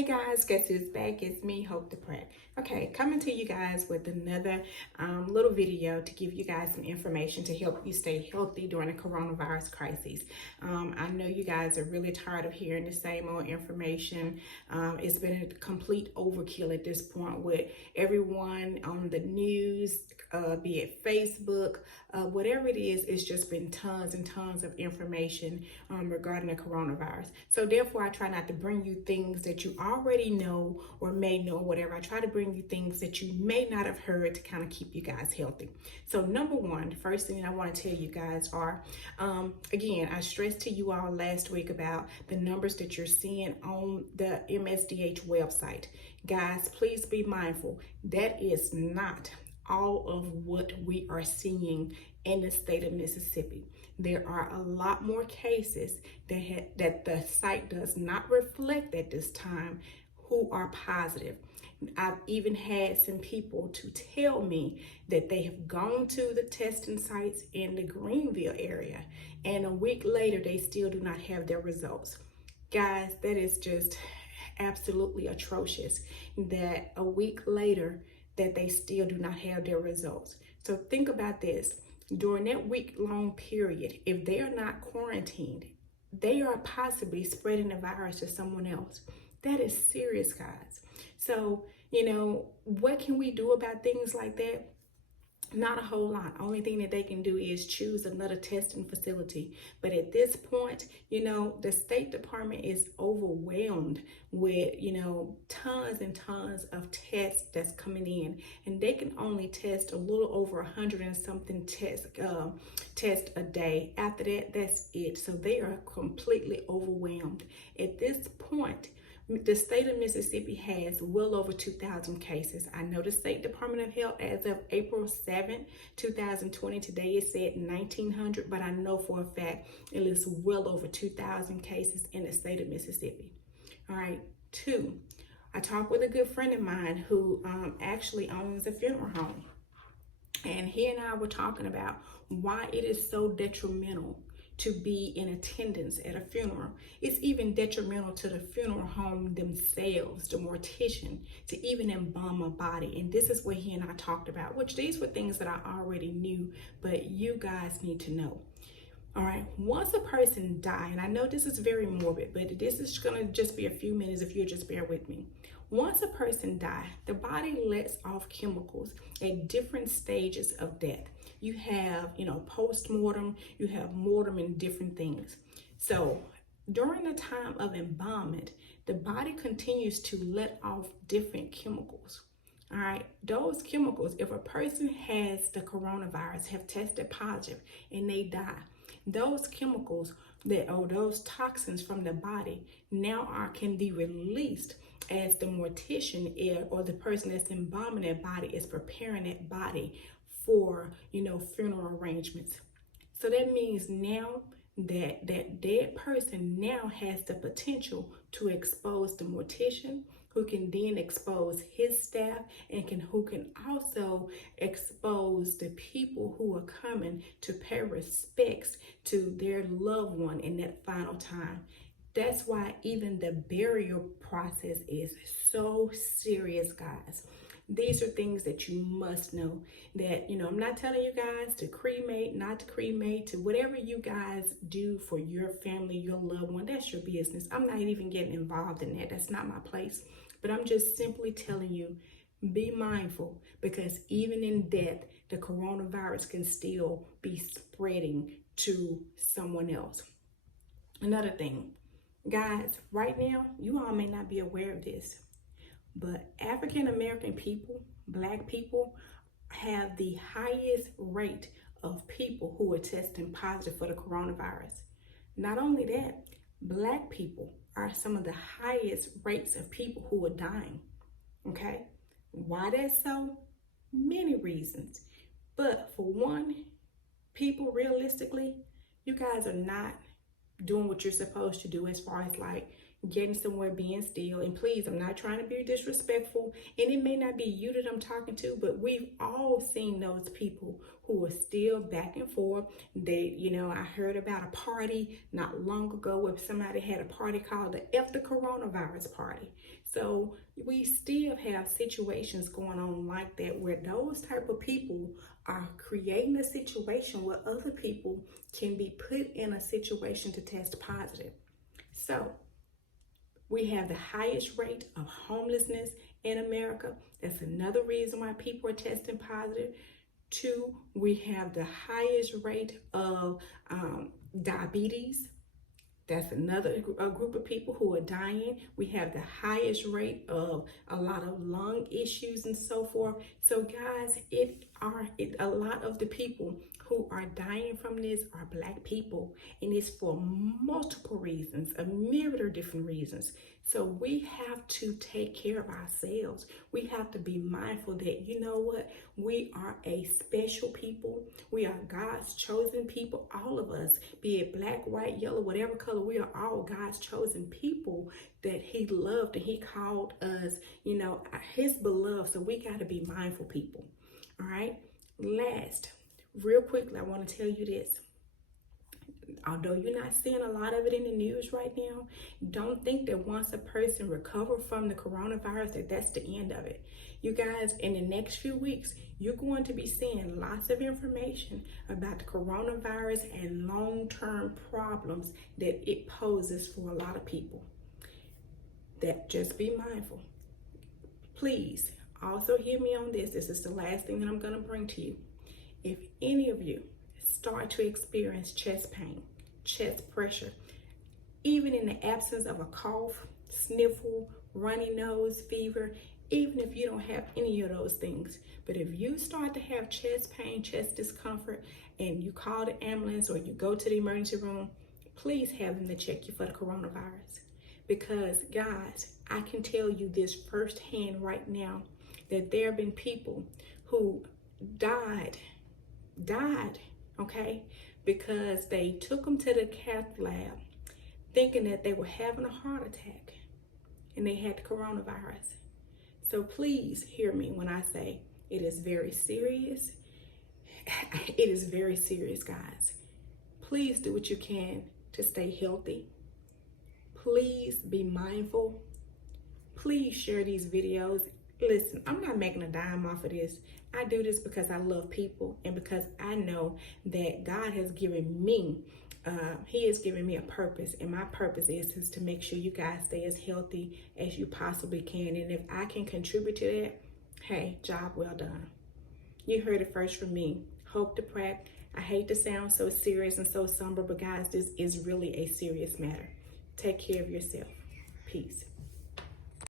Hey guys, guess who's back? It's me, Hope the Pratt. Okay, coming to you guys with another little video to give you guys some information to help you stay healthy during the coronavirus crisis. I know you guys are really tired of hearing the same old information. It's been a complete overkill at this point with everyone on the news, be it Facebook, whatever it is, it's just been tons and tons of information regarding the coronavirus. So therefore, I try not to bring you things that you already know or may know, whatever. I try to bring you things that you may not have heard to kind of keep you guys healthy. So number one, the first thing I want to tell you guys are, again, I stressed to you all last week about the numbers that you're seeing on the MSDH website. Guys, please be mindful. That is not all of what we are seeing in the state of Mississippi. There are a lot more cases that the site does not reflect at this time who are positive. I've even had some people to tell me that they have gone to the testing sites in the Greenville area, and a week later they still do not have their results. Guys, that is just absolutely atrocious that a week later that they still do not have their results. So think about this. During that week-long period, if they are not quarantined, they are possibly spreading the virus to someone else. That is serious, guys. So, what can we do about things like that? Not a whole lot. Only thing that they can do is choose another testing facility. But at this point, the State Department is overwhelmed with, tons and tons of tests that's coming in. And they can only test a little over 100 and something tests a day. After that, that's it. So they are completely overwhelmed. At this point, the state of Mississippi has well over 2,000 cases. I know the State Department of Health, as of April 7th, 2020, today it said 1,900, but I know for a fact it is well over 2,000 cases in the state of Mississippi. All right, two, I talked with a good friend of mine who actually owns a funeral home. And he and I were talking about why it is so detrimental to be in attendance at a funeral. It's even detrimental to the funeral home themselves, the mortician, to even embalm a body. And this is what he and I talked about, which these were things that I already knew, but you guys need to know. All right, once a person dies, and I know this is very morbid, but this is gonna just be a few minutes if you'll just bear with me. Once a person dies, the body lets off chemicals at different stages of death. You have, post-mortem, you have mortem, and different things. So during the time of embalmment, the body continues to let off different chemicals. All right, those chemicals, if a person has the coronavirus, have tested positive, and they die, those chemicals those toxins from the body now can be released as the mortician or the person that's embalming that body is preparing that body for funeral arrangements. So that means now that dead person now has the potential to expose the mortician, who can then expose his staff, and who can also expose the people who are coming to pay respects to their loved one in that final time. That's why even the burial process is so serious, guys. These are things that you must know, that, I'm not telling you guys to cremate, not to cremate, to whatever you guys do for your family, your loved one, that's your business. I'm not even getting involved in that. That's not my place. But I'm just simply telling you, be mindful, because even in death, the coronavirus can still be spreading to someone else. Another thing, guys, right now, you all may not be aware of this, but African American people, Black people, have the highest rate of people who are testing positive for the coronavirus. Not only that, Black people are some of the highest rates of people who are dying. Okay? Why that's so? Many reasons. But for one, people, realistically, you guys are not doing what you're supposed to do as far as getting somewhere, being still. And please, I'm not trying to be disrespectful, and it may not be you that I'm talking to, but we've all seen those people who are still back and forth. I heard about a party not long ago where somebody had a party called the F the Coronavirus Party. So we still have situations going on like that where those type of people are creating a situation where other people can be put in a situation to test positive. So we have the highest rate of homelessness in America. That's another reason why people are testing positive. Two, we have the highest rate of diabetes. That's another group of people who are dying. We have the highest rate of a lot of lung issues and so forth. So guys, a lot of the people who are dying from this are Black people, and it's for multiple reasons, a myriad of different reasons. So we have to take care of ourselves. We have to be mindful that, you know what, we are a special people. We are God's chosen people, all of us, be it black, white, yellow, whatever color, we are all God's chosen people that He loved, and He called us, His beloved. So we got to be mindful people. All right. Last, real quickly, I want to tell you this. Although you're not seeing a lot of it in the news right now, don't think that once a person recovers from the coronavirus that's the end of it. You guys, in the next few weeks, you're going to be seeing lots of information about the coronavirus and long-term problems that it poses for a lot of people. Just be mindful. Please, also hear me on this. This is the last thing that I'm going to bring to you. If any of you start to experience chest pain, chest pressure, even in the absence of a cough, sniffle, runny nose, fever, even if you don't have any of those things, but if you start to have chest pain, chest discomfort, and you call the ambulance or you go to the emergency room, please have them to check you for the coronavirus. Because guys, I can tell you this firsthand right now, that there have been people who died, okay, because they took them to the cath lab thinking that they were having a heart attack and they had the coronavirus. So please hear me when I say it is very serious. It is very serious, guys. Please do what you can to stay healthy. Please be mindful. Please share these videos. Listen, I'm not making a dime off of this. I do this because I love people and because I know that God has given me, He has given me a purpose, and my purpose is to make sure you guys stay as healthy as you possibly can. And if I can contribute to that, hey, job well done. You heard it first from me. Hope to Pratt. I hate to sound so serious and so somber, but guys, this is really a serious matter. Take care of yourself. Peace.